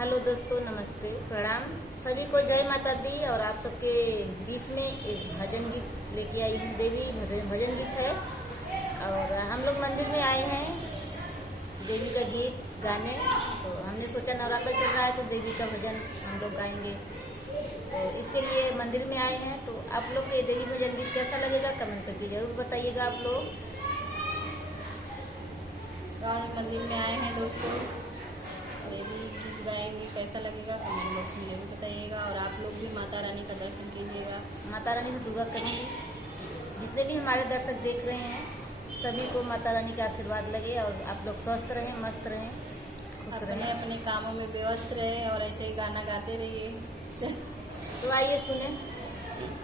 Hello दोस्तों, नमस्ते, प्रणाम। सभी को जय माता दी। और आप सबके बीच में एक भजन गीत लेके आई हूँ। देवी भजन गीत है और हम लोग मंदिर में आए हैं देवी का गीत गाने। तो हमने सोचा नवरात्र चल रहा है तो देवी का भजन हम लोग गाएंगे, तो इसके लिए मंदिर में आए हैं। तो आप लोग को ये देवी भजन गीत कैसा लगेगा कमेंट करके जरूर बताइएगा आप लोग। तो आज मंदिर में आए हैं दोस्तों, देवी गीत गाएंगे, कैसा लगेगा कमेंट बॉक्स में जरूर बताइएगा। और आप लोग भी माता रानी का दर्शन कीजिएगा। माता रानी से दुआ करेंगे। जितने भी हमारे दर्शक देख रहे हैं सभी को माता रानी का आशीर्वाद लगे और आप लोग स्वस्थ रहें, मस्त रहें, खुश अपने रहें। अपने कामों में व्यस्त रहे और ऐसे ही गाना गाते रहिए। तो आइए सुने।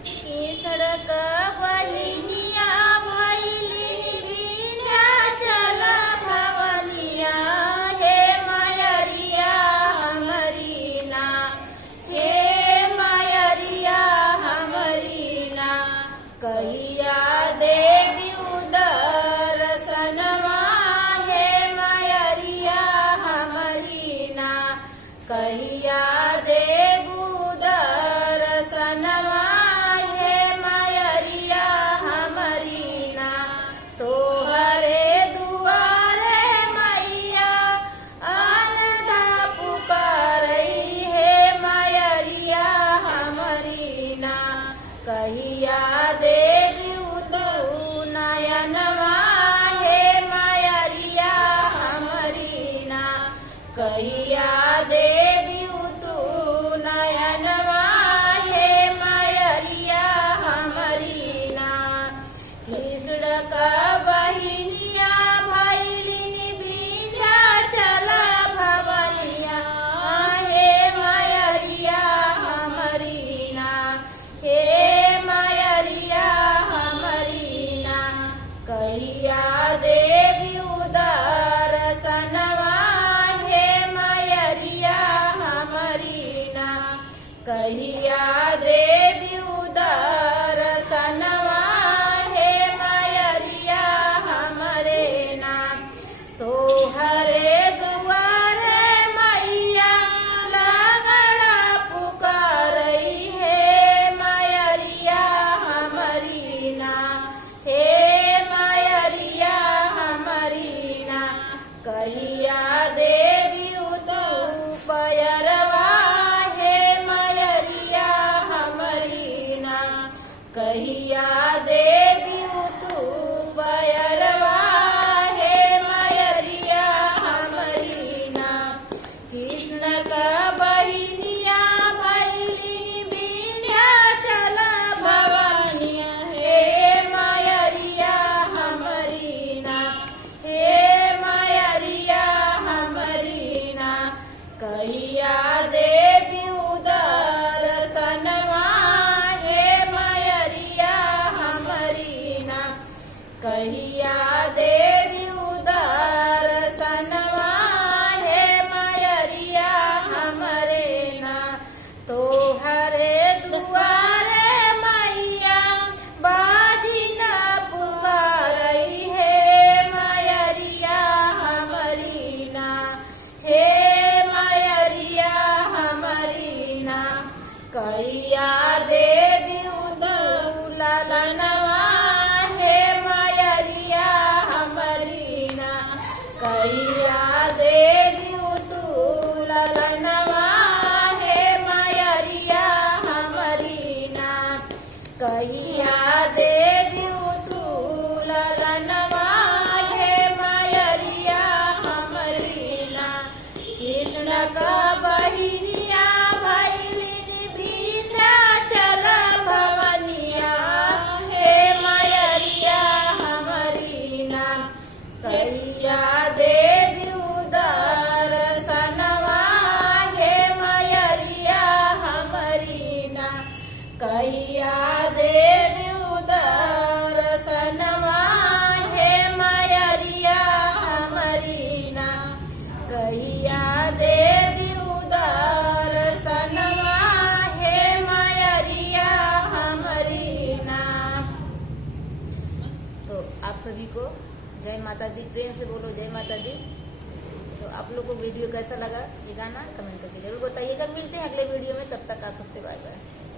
की सड़क बहिनिया भइली विंध्याचल भवनिया, हे मयरिया हमरी ना, हे मयरिया हमरी ना, कहिया देवी दर्शनवा, हे मयरिया हमरी ना, कहिया देबू दर्शनवा, हे मयरिया हमरी ना, तोहरे दुआरे मैया आनंदा पुकारई, हे मयरिया हमरी ना, कहिया देवी उतऊ नयनवा, हे मयरिया हमरी ना, कहिया देवी उतऊ नयनवा, हे मयरिया हमरी ना। कृष्ण का बहिनिया भइली विंध्याचल भवनिया, हे मयरिया हमरी ना, हे मयरिया हमरी ना, कहिया देवी दर्शनवा, हे मयरिया हमरी ना, कहिया देवी दर्शनवा, हे मयरिया हमरे ना, तोहरे दुआरे मैया लगड़ा पुकारई, हे मयरिया हमरी ना, हे मयरिया हमरी ना, कहिया देवी उतऊ पयरवा, हे मयरिया हमरी ना, कहिया देवी उतऊ पयरवा, हे मयरिया हमरी ना। कृष्ण का बहिनिया भइली विंध्याचल भवनिया, हे मयरिया हमरी ना, हे मयरिया हमरी ना, कहिया देवी दर्शनवा, हे मयरिया हमरी ना, कहिया देवी दर्शनवा, हे मयरिया हमरे ना, तोहरे दुआरे मैया बाधिन पुकारई, हे मयरिया हमरी ना, हे मयरिया हमरी ना, कहिया देवी दुलनवा, हे मयरिया हमरी ना, कहिया देवी दुलनवा, हे मयरिया हमरी ना, कहिया देवी दुलनवा, हे मयरिया हमरी ना। कृष्ण का बहिनिया भइली विंध्याचल भवनिया, हे मयरिया हमरी ना, कहिया देवी दर्शनवा, हे मयरिया हमरी ना, कहिया देवी दर्शनवा, हे मयरिया हमरी ना, कहिया देवी दर्शनवा, हे मयरिया हमरी ना। तो आप सभी को जय माता दी। प्रेम से बोलो जय माता दी। तो आप लोग को वीडियो कैसा लगा ये गाना कमेंट करके जरूर बताइएगा। मिलते हैं अगले वीडियो में, तब तक आप सबसे बाय बाय।